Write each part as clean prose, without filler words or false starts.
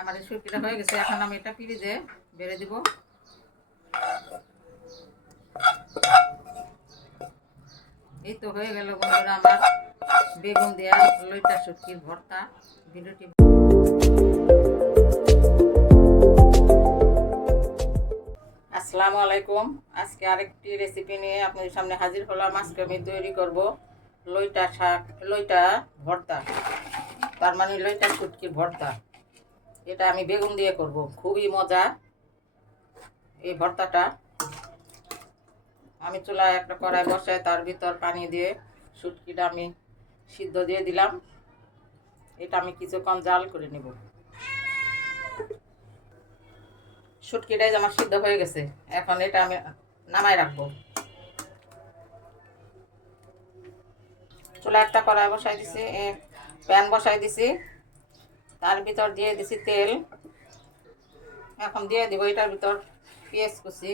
আমাদের শুটকিটা হয়ে গেছে। এখন আমি এটা ফ্রিজে বেড়ে দিব। এই তো হয়ে গেল বন্ধুরা আমার বেগুন দেওয়া লইটা শুটকির ভর্তা। ভিডিওটি আসসালামু আলাইকুম। আজকে আরেকটি রেসিপি নিয়ে আপনাদের সামনে হাজির হলাম। আজকে আমি তৈরি করব লইটা শাক, লইটা ভর্তা, তার মানে লইটা শুটকির ভর্তা। এটা আমি বেগুন দিয়ে করব, খুবই মজা এই ভর্তাটা। আমি চুলায় একটা কড়াই বসায় তার ভিতর পানি দিয়ে শুটকিটা আমি সিদ্ধ দিয়ে দিলাম। এটা আমি কিছুক্ষণ জাল করে নেব। শুটকিটাই আমার সিদ্ধ হয়ে গেছে। এখন এটা আমি নামাই রাখবো। চুলা একটা কড়াই বসাই দিছি, প্যান বসাই দিছি, তার ভিতর দিয়ে দিছি তেল। এখন দিয়ে দিব এটার ভিতর পেঁয়াজ কুচি,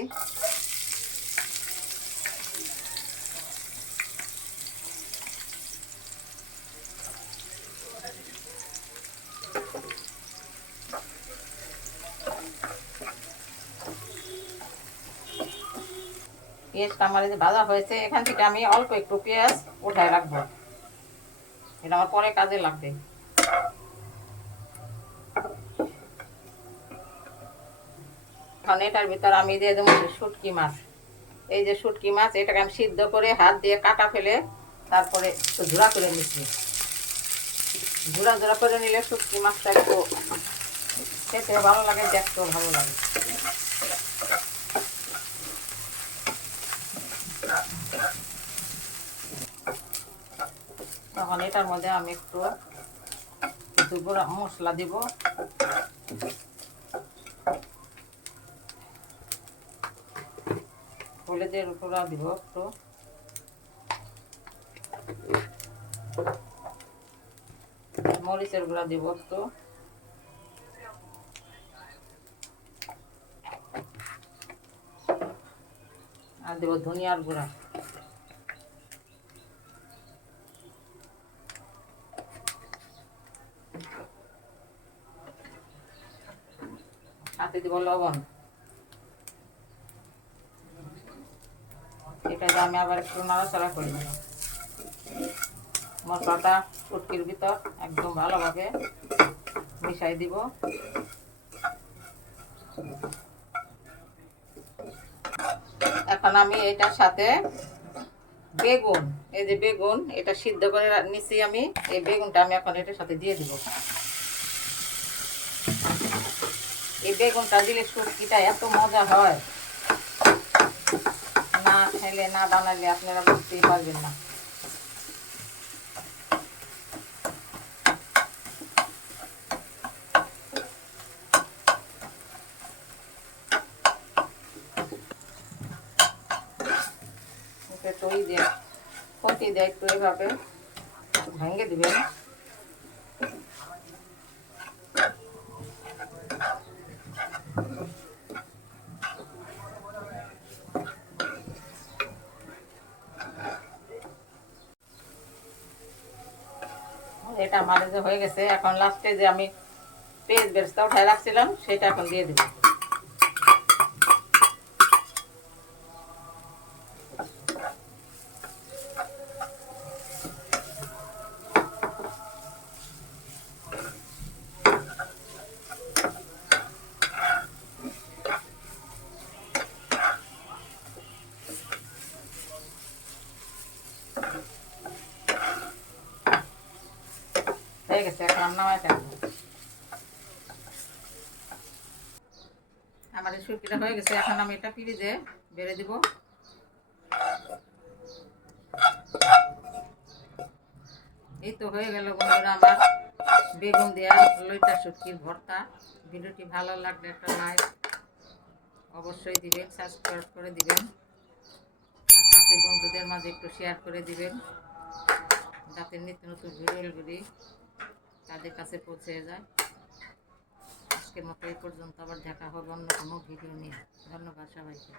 পেঁয়াজটা আমার এই যে ভাজা হয়েছে। এখান থেকে আমি অল্প একটু পেঁয়াজ উঠায় রাখবো, এটা আমার পরে কাজে লাগবে। এখন এটার ভিতর আমি দিয়ে দেবো শুটকি মাছ। এই যে শুটকি মাছ, এটাকে আমি সিদ্ধ করে হাত দিয়ে কাটা ফেলে তারপরে একটু ঝুড়া করে নিচ্ছি। ঝুড়া ঝুড়া করে নিলে শুটকি মাছটা একটু খেতেও ভালো লাগে, দেখতেও ভালো লাগে। তখন এটার মধ্যে আমি একটু কিছু গুঁড়া মশলা দিব। হলুদের গুঁড়া দিব একটু, মরিচের গুঁড়া দিব একটু, আর দেব ধনিয়ার গুঁড়া। সাথে দিব লবণ। এটা আমি আবার একটু নাড়াচাড়া করে নেব। মশলাটা শুটকির ভিতর একদম ভালোভাবে মিশাই দিব। এখন আমি এটার সাথে বেগুন, এই যে বেগুন, এটা সিদ্ধ করে নিছি আমি, এই বেগুনটা আমি এখন এটার সাথে দিয়ে দিব। এই বেগুনটা দিলে শুটকিটা এত মজা হয়, না খাইলে না বানাইলে আপনারা বুঝতেই পারবেন না। একটু ওই যে খন্তি দিয়ে একটু এভাবে ভেঙে দিবেন। এটা আমার যে হয়ে গেছে। এখন লাস্টে যে আমি পেঁয়াজ বেরেস্তা উঠায় রাখছিলাম সেটা এখন দিয়ে দিব। হয়ে গেছে, এখন আমি নামাই ফেলবো। আমার এই শুটকিটা হয়ে গেছে। এখন আমি এটা ফ্রিজে বেড়ে দিব। এই তো হয়ে গেল বন্ধুরা আমার বেগুন দেওয়া লইটা শুটকির ভর্তা। ভিডিওটি ভালো লাগলে একটা লাইক অবশ্যই দিবেন, সাবস্ক্রাইব করে দিবেন, আর সাথে বন্ধুদের মাঝে একটু শেয়ার করে দিবেন, যাতে নিত্য নতুন ভিডিওগুলি তাদের কাছে পৌঁছে যায়। আজকের মতো এই পর্যন্ত, আবার দেখা হবে অন্য কোনো ভিডিও নিয়ে। ধন্যবাদ সবাইকে।